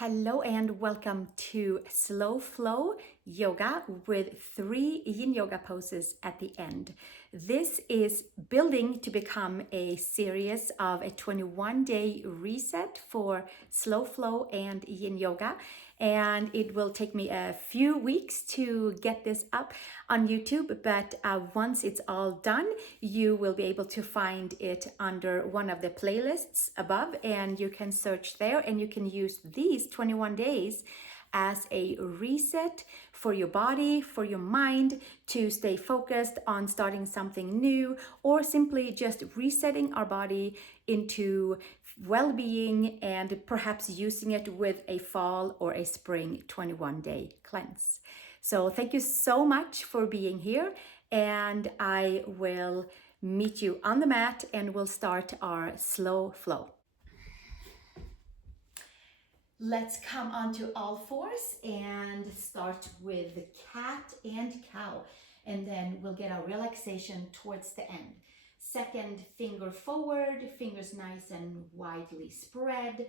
Hello and welcome to Slow Flow Yoga with 3 Yin Yoga poses at the end. This is building to become a series of a 21-day reset for Slow Flow and Yin Yoga. And it will take me a few weeks to get this up on YouTube, but once it's all done, you will be able to find it under one of the playlists above, and you can search there and you can use these 21 days as a reset for your body, for your mind, to stay focused on starting something new, or simply just resetting our body into well-being and perhaps using it with a fall or a spring 21-day cleanse. So thank you so much for being here, and I will meet you on the mat and we'll start our slow flow. Let's come onto all fours and start with the cat and cow, and then we'll get our relaxation towards the end. Second finger forward, fingers nice and widely spread.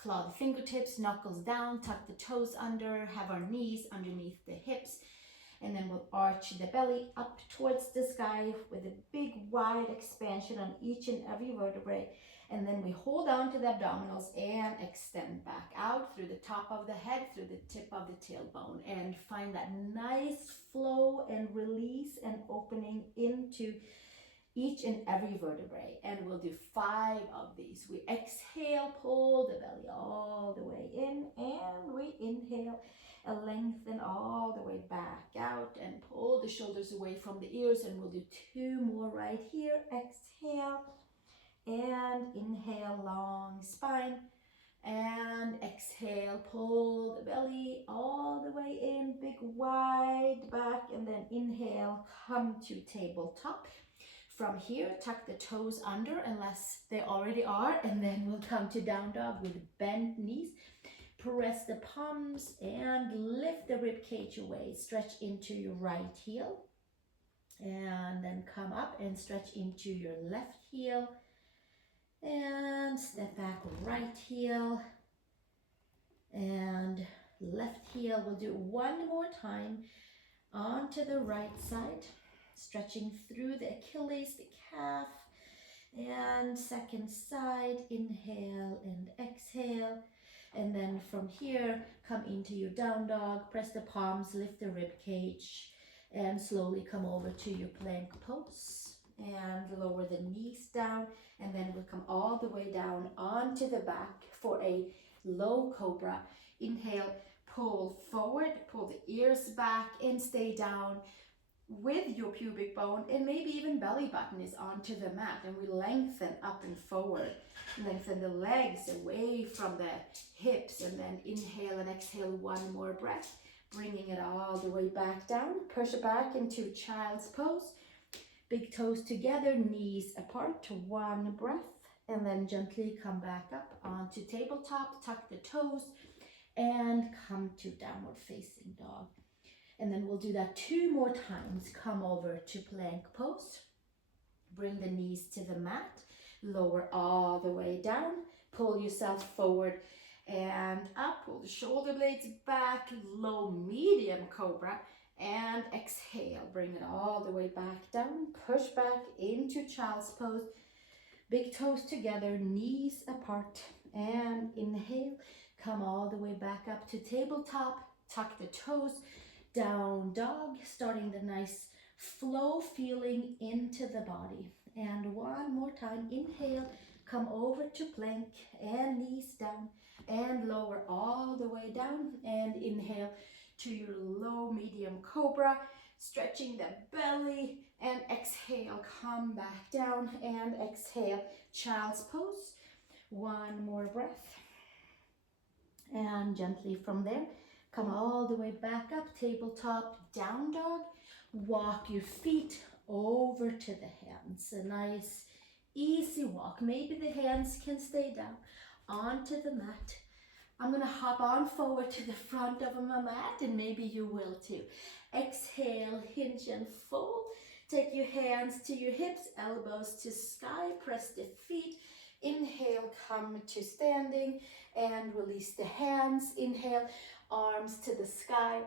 Claw the fingertips, knuckles down, tuck the toes under, have our knees underneath the hips, and then we'll arch the belly up towards the sky with a big wide expansion on each and every vertebrae. And then we hold on to the abdominals and extend back out through the top of the head, through the tip of the tailbone, and find that nice flow and release and opening into each and every vertebrae. And we'll do 5 of these. We exhale, pull the belly all the way in, and we inhale and lengthen all the way back out and pull the shoulders away from the ears, and we'll do 2 more right here. Exhale and inhale, long spine, and exhale, pull the belly all the way in, big wide back, and then inhale, come to tabletop. From here, tuck the toes under unless they already are, and then we'll come to down dog with bent knees. Press the palms and lift the rib cage away. Stretch into your right heel, and then come up and stretch into your left heel, and step back, right heel and left heel. We'll do 1 more time onto the right side, stretching through the Achilles, the calf, and second side. Inhale and exhale, and then from here come into your down dog. Press the palms, lift the rib cage, and slowly come over to your plank pose and lower the knees down, and then we'll come all the way down onto the back for a low cobra. Inhale, pull forward, pull the ears back, and stay down with your pubic bone, and maybe even belly button is onto the mat, and we lengthen up and forward. Lengthen the legs away from the hips, and then inhale and exhale 1 more breath, bringing it all the way back down. Push it back into child's pose. Big toes together, knees apart. 1 breath, and then gently come back up onto tabletop. Tuck the toes and come to downward facing dog. And then we'll do that 2 more times. Come over to plank pose. Bring the knees to the mat. Lower all the way down. Pull yourself forward and up. Pull the shoulder blades back. Low medium cobra. And exhale. Bring it all the way back down. Push back into child's pose. Big toes together, knees apart. And inhale. Come all the way back up to tabletop. Tuck the toes. Down dog, starting the nice flow feeling into the body. And 1 more time. Inhale, come over to plank and knees down, and lower all the way down, and inhale to your low medium cobra, stretching the belly, and exhale, come back down, and exhale, child's pose. 1 more breath, and gently from there come all the way back up, tabletop, down dog. Walk your feet over to the hands. A nice, easy walk. Maybe the hands can stay down onto the mat. I'm going to hop on forward to the front of my mat, and maybe you will too. Exhale, hinge and fold. Take your hands to your hips, elbows to sky. Press the feet. Inhale, come to standing and release the hands. Inhale, arms to the sky.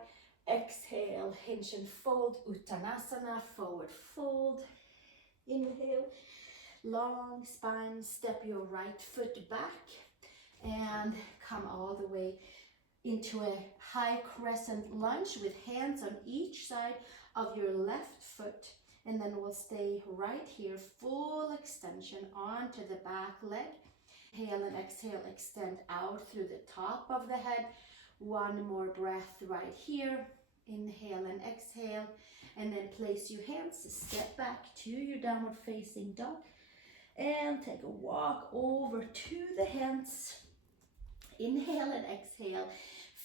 Exhale, hinge and fold, Uttanasana, forward fold. Inhale, long spine, step your right foot back and come all the way into a high crescent lunge with hands on each side of your left foot. And then we'll stay right here, full extension onto the back leg. Inhale and exhale, extend out through the top of the head. One more breath right here. Inhale and exhale, and then place your hands, step back to your downward facing dog, and take a walk over to the hands. Inhale and exhale,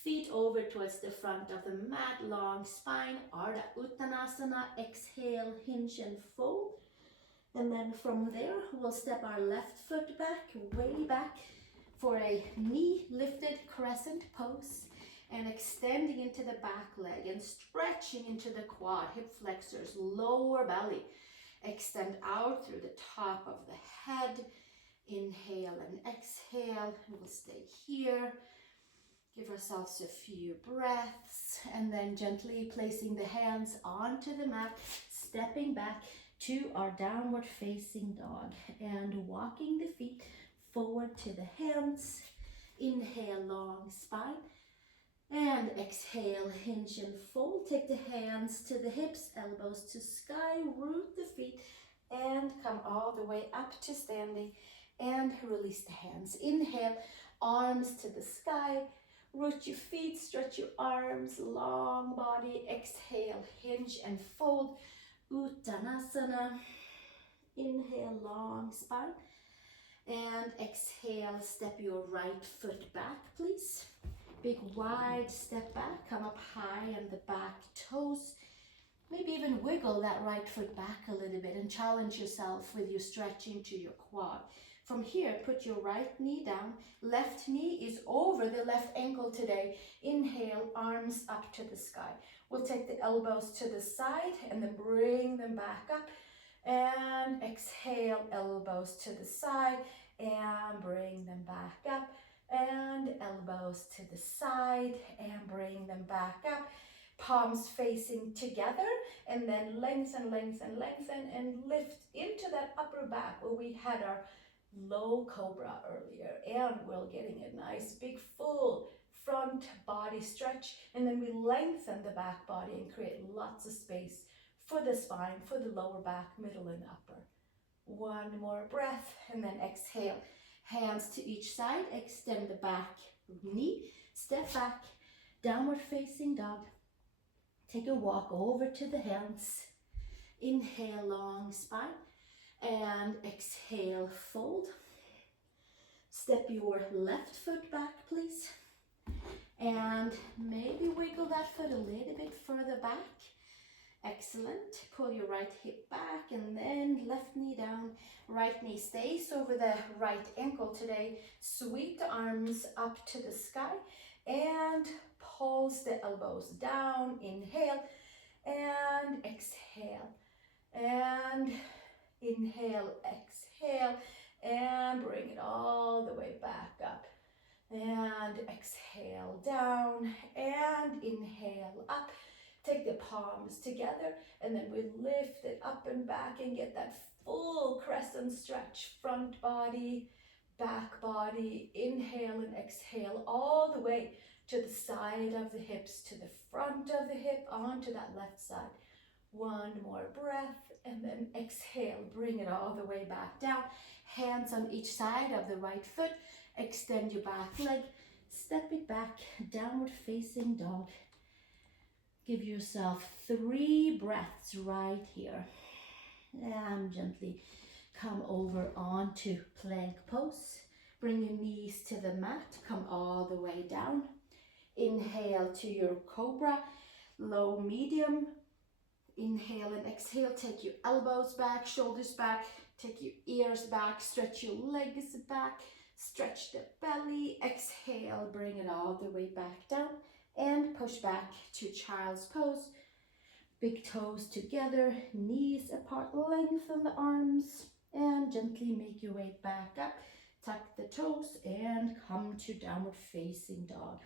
feet over towards the front of the mat, long spine, Ardha Uttanasana. Exhale, hinge and fold. And then from there, we'll step our left foot back, way back, for a knee lifted crescent pose, and extending into the back leg and stretching into the quad, hip flexors, lower belly. Extend out through the top of the head. Inhale and exhale. We'll stay here. Give ourselves a few breaths, and then gently placing the hands onto the mat, stepping back to our downward facing dog and walking the feet forward to the hands. Inhale, long spine, and exhale, hinge and fold. Take the hands to the hips, elbows to sky, root the feet, and come all the way up to standing, and release the hands. Inhale, arms to the sky, root your feet, stretch your arms, long body. Exhale, hinge and fold, Uttanasana. Inhale, long spine, and exhale, step your right foot back, please. Big wide step back, come up high on the back toes. Maybe even wiggle that right foot back a little bit and challenge yourself with your stretching to your quad. From here, put your right knee down. Left knee is over the left ankle today. Inhale, arms up to the sky. We'll take the elbows to the side and then bring them back up. And exhale, elbows to the side and bring them back up. And elbows to the side and bring them back up. Palms facing together, and then lengthen, lengthen, lengthen, and lift into that upper back where we had our low cobra earlier. And we're getting a nice big full front body stretch, and then we lengthen the back body and create lots of space for the spine, for the lower back, middle, and upper. One more breath, and then exhale. Hands to each side, extend the back knee, step back, downward facing dog. Take a walk over to the hands. Inhale, long spine, and exhale, fold. Step your left foot back, please, and maybe wiggle that foot a little bit further back. Excellent. Pull your right hip back, and then left knee down. Right knee stays over the right ankle today. Sweep the arms up to the sky and pulse the elbows down. Inhale and exhale. And inhale, exhale, and bring it all the way back up. And exhale down, and inhale up. Take the palms together, and then we lift it up and back and get that full crescent stretch. Front body, back body. Inhale and exhale all the way to the side of the hips, to the front of the hip, onto that left side. One more breath, and then exhale. Bring it all the way back down. Hands on each side of the right foot. Extend your back leg. Step it back, downward facing dog. Give yourself 3 breaths right here. And gently come over onto plank pose. Bring your knees to the mat. Come all the way down. Inhale to your cobra, low, medium. Inhale and exhale. Take your elbows back, shoulders back. Take your ears back. Stretch your legs back. Stretch the belly. Exhale. Bring it all the way back down. And push back to child's pose. Big toes together, knees apart, lengthen the arms, and gently make your way back up tuck the toes and come to downward facing dog.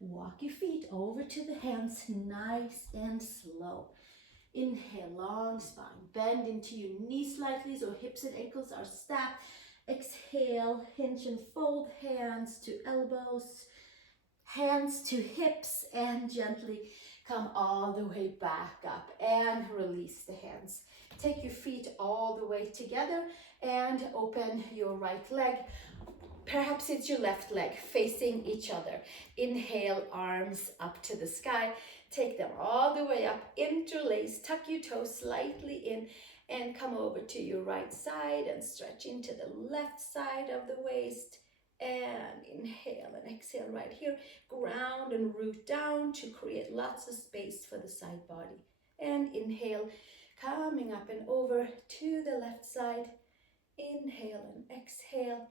Walk your feet over to the hands, nice and slow. Inhale, long spine, bend into your knees slightly so hips and ankles are stacked. Exhale, hinge and fold, hands to elbows, hands to hips, and gently come all the way back up and release the hands. Take your feet all the way together and open your right leg. Perhaps it's your left leg facing each other. Inhale, arms up to the sky. Take them all the way up, interlace, tuck your toes slightly in, and come over to your right side and stretch into the left side of the waist. And inhale and exhale right here. Ground and root down to create lots of space for the side body. And inhale, coming up and over to the left side. Inhale and exhale.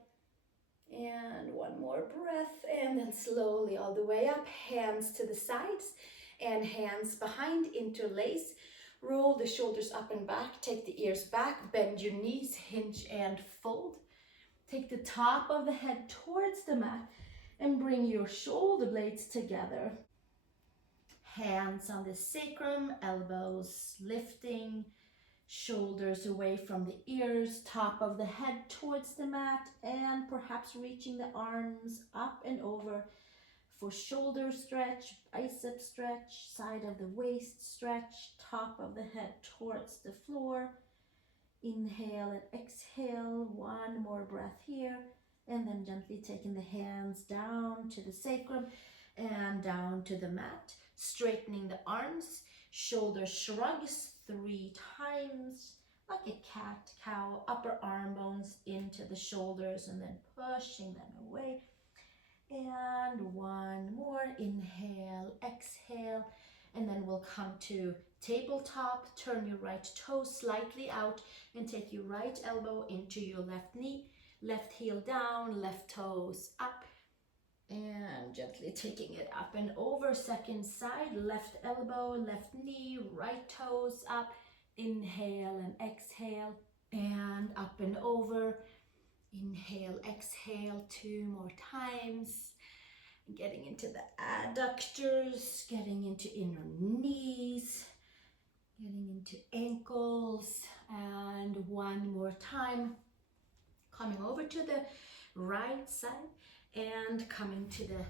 And one more breath, and then slowly all the way up, hands to the sides and hands behind, interlace. Roll the shoulders up and back, take the ears back, bend your knees, hinge and fold. Take the top of the head towards the mat and bring your shoulder blades together. Hands on the sacrum, elbows lifting, shoulders away from the ears, top of the head towards the mat, and perhaps reaching the arms up and over for shoulder stretch, bicep stretch, side of the waist stretch, top of the head towards the floor. Inhale and exhale, one more breath here, and then gently taking the hands down to the sacrum and down to the mat, straightening the arms, shoulder shrugs 3 times, like a cat, cow, upper arm bones into the shoulders and then pushing them away. And one more, inhale, exhale, and then we'll come to tabletop. Turn your right toe slightly out and take your right elbow into your left knee, left heel down, left toes up, and gently taking it up and over. Second side, left elbow, left knee, right toes up. Inhale and exhale, and up and over. Inhale, exhale, 2 more times. Getting into the adductors, getting into inner knees, getting into ankles, and one more time. Coming over to the right side and coming to the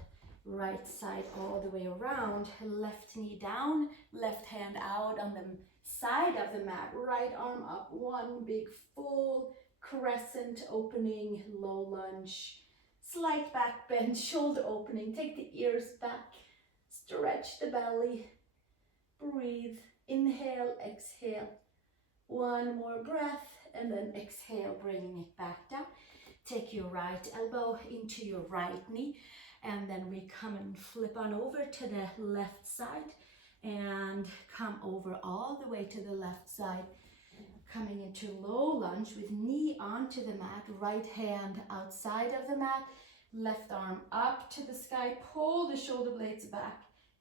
right side all the way around. Left knee down, left hand out on the side of the mat, right arm up, one big full crescent opening, low lunge, slight back bend, shoulder opening, take the ears back, stretch the belly, breathe, inhale, exhale, one more breath, and then exhale, bringing it back down. Take your right elbow into your right knee, and then we come and flip on over to the left side and come over all the way to the left side, coming into low lunge with knee onto the mat, right hand outside of the mat, left arm up to the sky, pull the shoulder blades back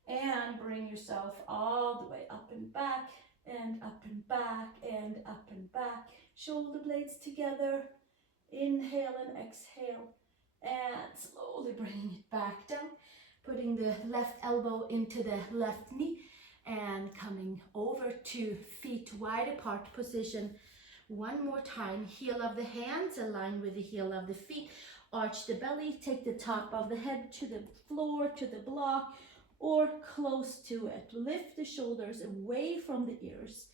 and bring yourself all the way up and back and up and back and up and back. Shoulder blades together. Inhale and exhale, and slowly bringing it back down, putting the left elbow into the left knee and coming over to feet wide apart position. One more time, heel of the hands align with the heel of the feet, arch the belly, take the top of the head to the floor, to the block, or close to it. Lift the shoulders away from the ears.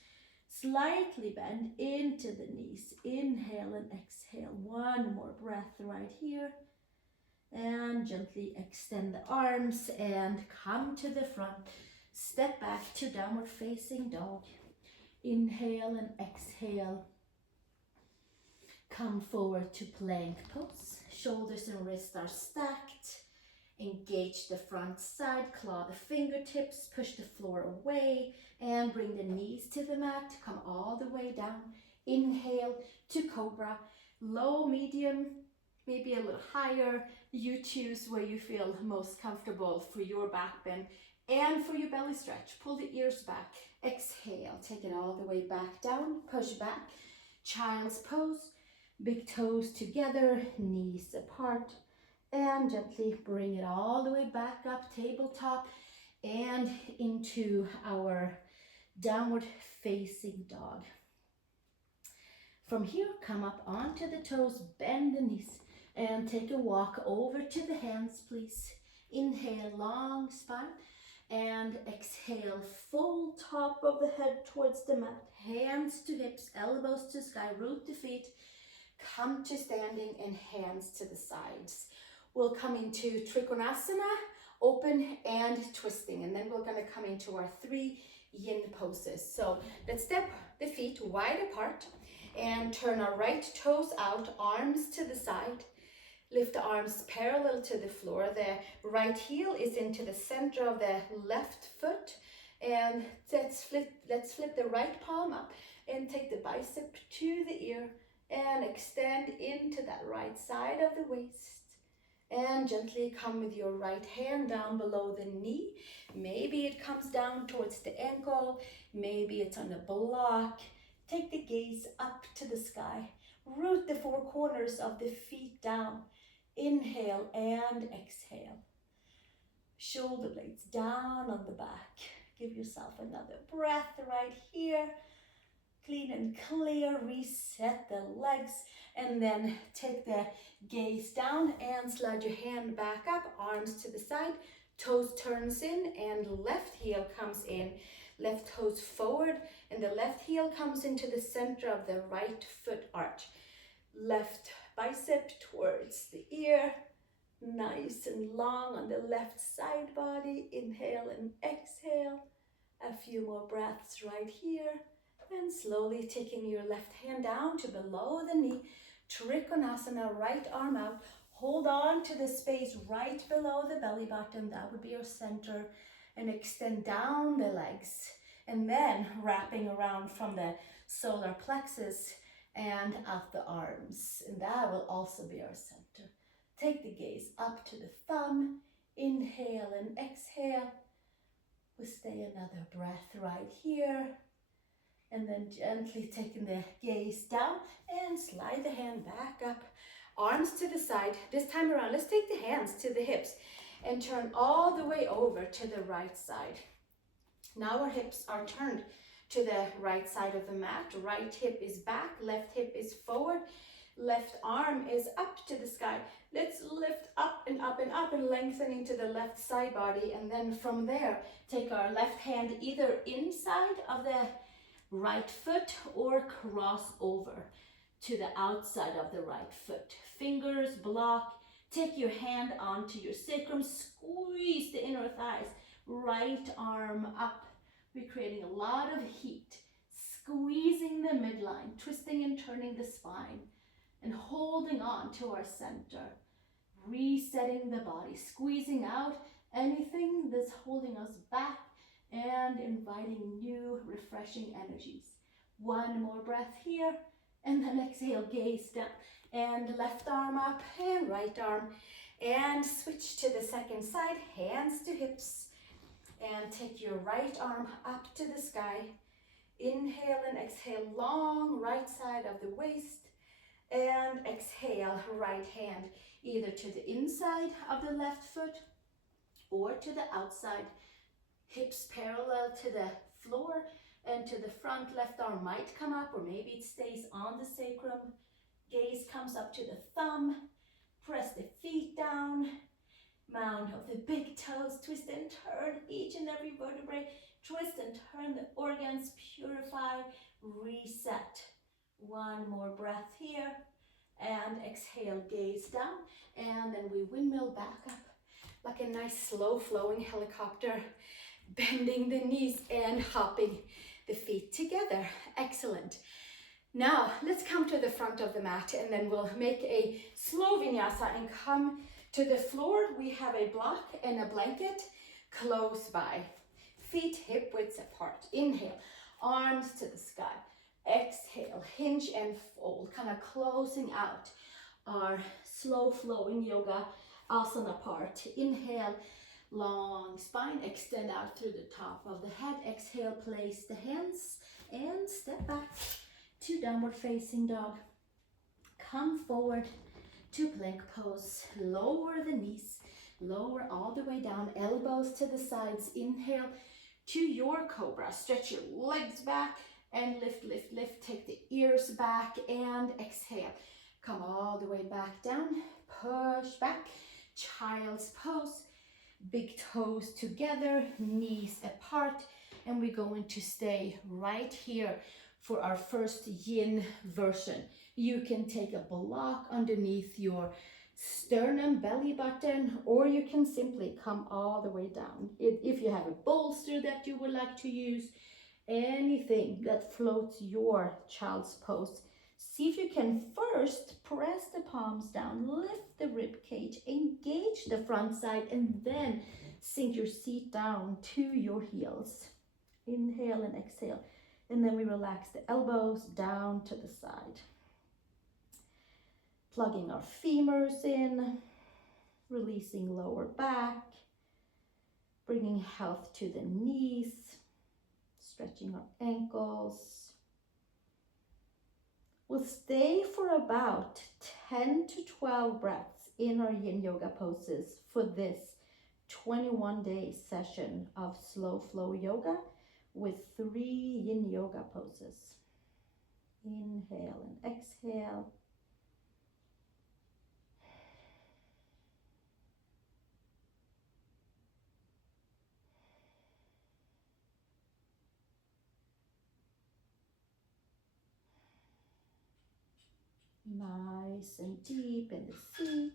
Slightly bend into the knees. Inhale and exhale. One more breath right here. And gently extend the arms and come to the front. Step back to downward facing dog. Inhale and exhale. Come forward to plank pose. Shoulders and wrists are stacked. Engage the front side, claw the fingertips, push the floor away, and bring the knees to the mat. Come all the way down. Inhale to cobra, low, medium, maybe a little higher. You choose where you feel most comfortable for your back bend and for your belly stretch. Pull the ears back. Exhale, take it all the way back down, push back. Child's pose. Big toes together, knees apart, and gently bring it all the way back up, tabletop, and into our downward facing dog. From here, come up onto the toes, bend the knees, and take a walk over to the hands, please. Inhale, long spine, and exhale, full top of the head towards the mat. Hands to hips, elbows to sky, root the feet. Come to standing and hands to the sides. We'll come into Trikonasana, open and twisting. And then we're going to come into our 3 Yin poses. So let's step the feet wide apart and turn our right toes out, arms to the side. Lift the arms parallel to the floor. The right heel is into the center of the left foot. And let's flip the right palm up and take the bicep to the ear and extend into that right side of the waist. And gently come with your right hand down below the knee. Maybe it comes down towards the ankle. Maybe it's on a block. Take the gaze up to the sky. Root the 4 corners of the feet down. Inhale and exhale. Shoulder blades down on the back. Give yourself another breath right here. Clean and clear, reset the legs, and then take the gaze down and slide your hand back up, arms to the side, toes turns in, and left heel comes in. Left toes forward, and the left heel comes into the center of the right foot arch. Left bicep towards the ear, nice and long on the left side body. Inhale and exhale. A few more breaths right here. And slowly taking your left hand down to below the knee. Trikonasana, right arm out. Hold on to the space right below the belly button. That would be your center. And extend down the legs. And then wrapping around from the solar plexus and out the arms. And that will also be our center. Take the gaze up to the thumb. Inhale and exhale. We'll stay another breath right here. And then gently taking the gaze down and slide the hand back up. Arms to the side. This time around, let's take the hands to the hips and turn all the way over to the right side. Now our hips are turned to the right side of the mat. Right hip is back, left hip is forward. Left arm is up to the sky. Let's lift up and up and up and lengthening to the left side body. And then from there, take our left hand either inside of the right foot or cross over to the outside of the right foot. Fingers block. Take your hand onto your sacrum. Squeeze the inner thighs. Right arm up. We're creating a lot of heat. Squeezing the midline. Twisting and turning the spine. And holding on to our center. Resetting the body. Squeezing out anything that's holding us back. And inviting new, refreshing energies. One more breath here, and then exhale, gaze down, and left arm up, and right arm, and switch to the second side, hands to hips, and take your right arm up to the sky. Inhale and exhale, long right side of the waist, and exhale, right hand, either to the inside of the left foot, or to the outside. Hips parallel to the floor and to the front. Left arm might come up, or maybe it stays on the sacrum. Gaze comes up to the thumb. Press the feet down. Mound of the big toes. Twist and turn each and every vertebrae. Twist and turn the organs. Purify. Reset. One more breath here. And exhale, gaze down. And then we windmill back up like a nice slow flowing helicopter. Bending the knees and hopping the feet together. Excellent. Now, let's come to the front of the mat and then we'll make a slow vinyasa and come to the floor. We have a block and a blanket close by. Feet hip width apart. Inhale, arms to the sky. Exhale, hinge and fold, kind of closing out our slow flowing yoga asana part. Inhale, long spine, extend out through the top of the head. Exhale, place the hands and step back to downward facing dog. come forward to plank pose. Lower the knees, lower all the way down, elbows to the sides. Inhale to your cobra. Stretch your legs back and lift, lift, lift. Take the ears back and exhale. Come all the way back down, push back, child's pose. Big toes together, knees apart, and we're going to stay right here for our first yin version. You can take a block underneath your sternum, belly button, or you can simply come all the way down. If you have a bolster that you would like to use, anything that floats your child's pose. See if you can first press the palms down, lift the rib cage, engage the front side, and then sink your seat down to your heels. Inhale and exhale. And then we relax the elbows down to the side. Plugging our femurs in, releasing lower back, bringing health to the knees, stretching our ankles. We'll stay for about 10 to 12 breaths in our Yin Yoga poses for this 21-day session of slow flow yoga with 3 Yin Yoga poses. Inhale and exhale. Nice and deep in the seat.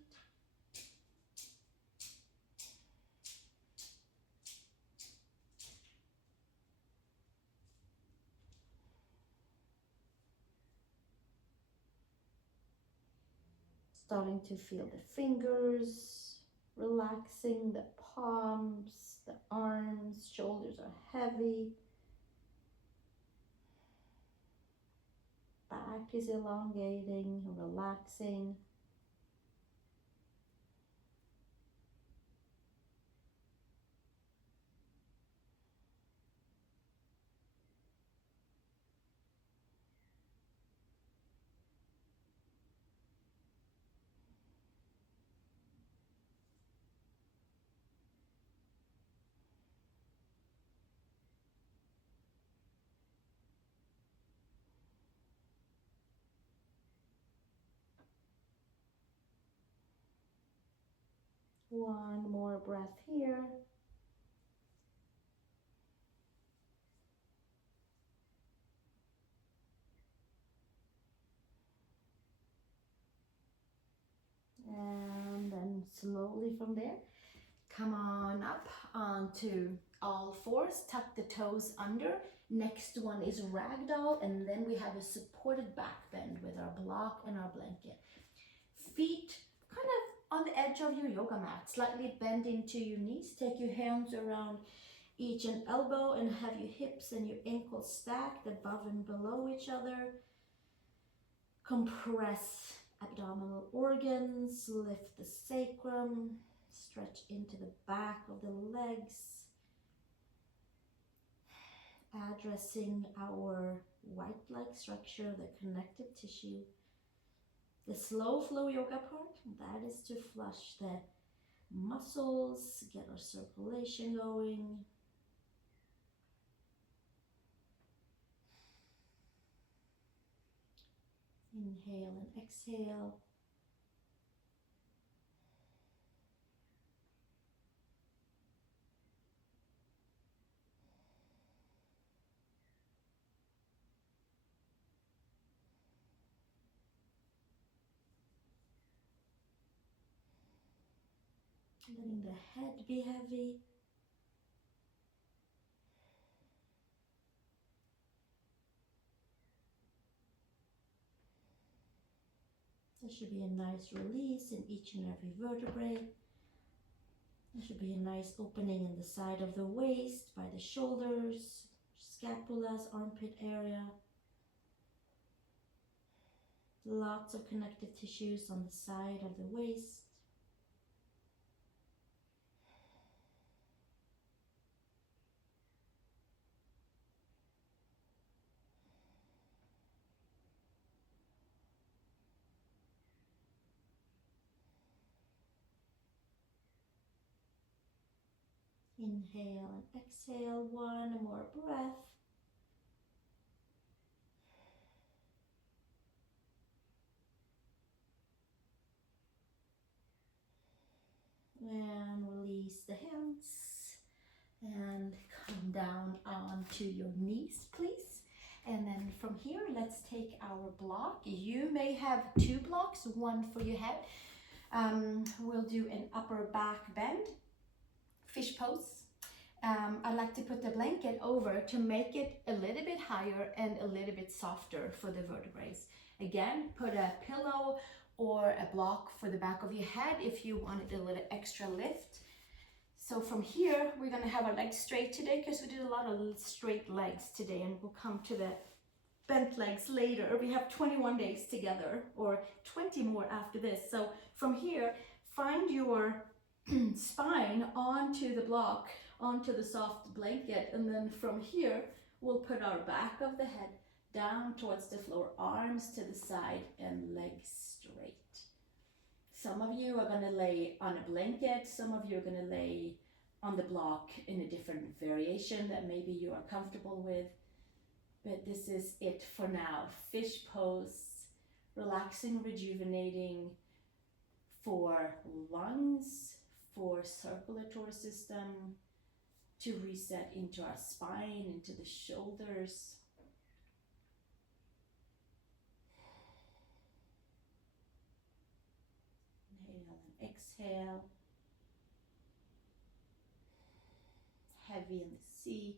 Starting to feel the fingers, relaxing the palms, the arms, shoulders are heavy. Back is elongating, relaxing. One more breath here. And then slowly from there, come on up onto all fours, tuck the toes under. Next one is Ragdoll, and then we have a supported back bend with our block and our blanket. Feet kind of on the edge of your yoga mat, slightly bend into your knees. Take your hands around each and elbow and have your hips and your ankles stacked above and below each other. Compress abdominal organs, lift the sacrum, stretch into the back of the legs, addressing our white-like structure, the connective tissue. The slow flow yoga part, that is to flush the muscles, get our circulation going. Inhale and exhale. Letting the head be heavy. There should be a nice release in each and every vertebrae. There should be a nice opening in the side of the waist, by the shoulders, scapulas, armpit area. Lots of connective tissues on the side of the waist. Inhale and exhale, one more breath. And release the hands and come down onto your knees, please. And then from here, let's take our block. You may have two blocks, one for your head. We'll do an upper back bend, fish pose. I like to put the blanket over to make it a little bit higher and a little bit softer for the vertebrae. Again, put a pillow or a block for the back of your head if you wanted a little extra lift. So from here, we're gonna have our legs straight today because we did a lot of straight legs today, and we'll come to the bent legs later. We have 21 days together, or 20 more after this. So from here, find your spine onto the block, onto the soft blanket, and then from here, we'll put our back of the head down towards the floor, arms to the side and legs straight. Some of you are gonna lay on a blanket, some of you are gonna lay on the block in a different variation that maybe you are comfortable with. But this is it for now. Fish pose, relaxing, rejuvenating for lungs, for circulatory system, to reset into our spine, into the shoulders. Inhale and exhale. Heavy in the seat.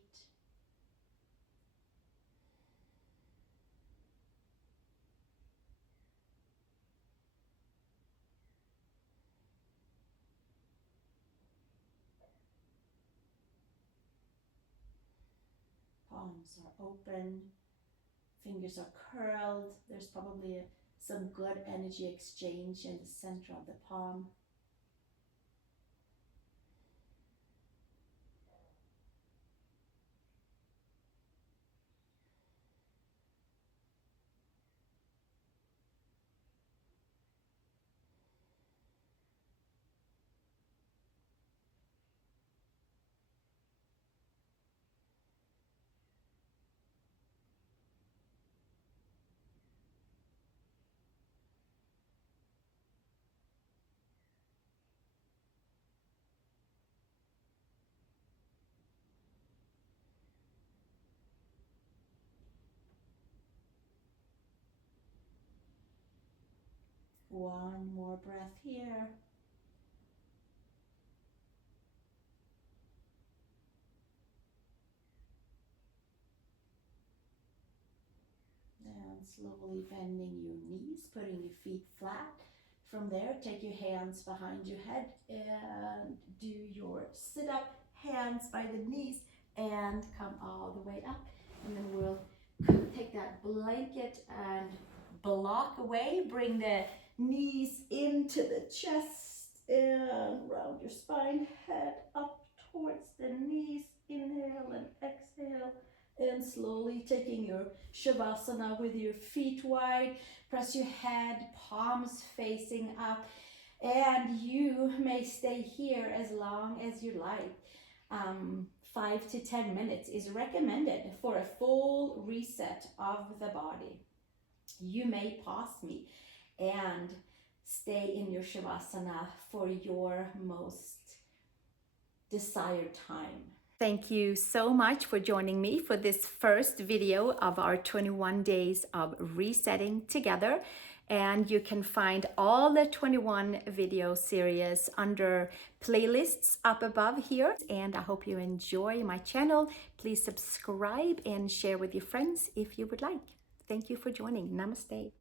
Palms are open, fingers are curled. There's probably some good energy exchange in the center of the palm. One more breath here. And slowly bending your knees, putting your feet flat. From there, take your hands behind your head and do your sit-up, hands by the knees, and come all the way up. And then we'll take that blanket and block away. Bring the knees into the chest and round your spine, head up towards the knees. Inhale and exhale. And slowly taking your shavasana with your feet wide, press your head, palms facing up, and you may stay here as long as you like. 5 to 10 minutes is recommended for a full reset of the body. You may pause me and stay in your shavasana for your most desired time. Thank you so much for joining me for this first video of our 21 days of resetting together. And you can find all the 21 video series under playlists up above here. And I hope you enjoy my channel. Please subscribe and share with your friends if you would like. Thank you for joining. Namaste.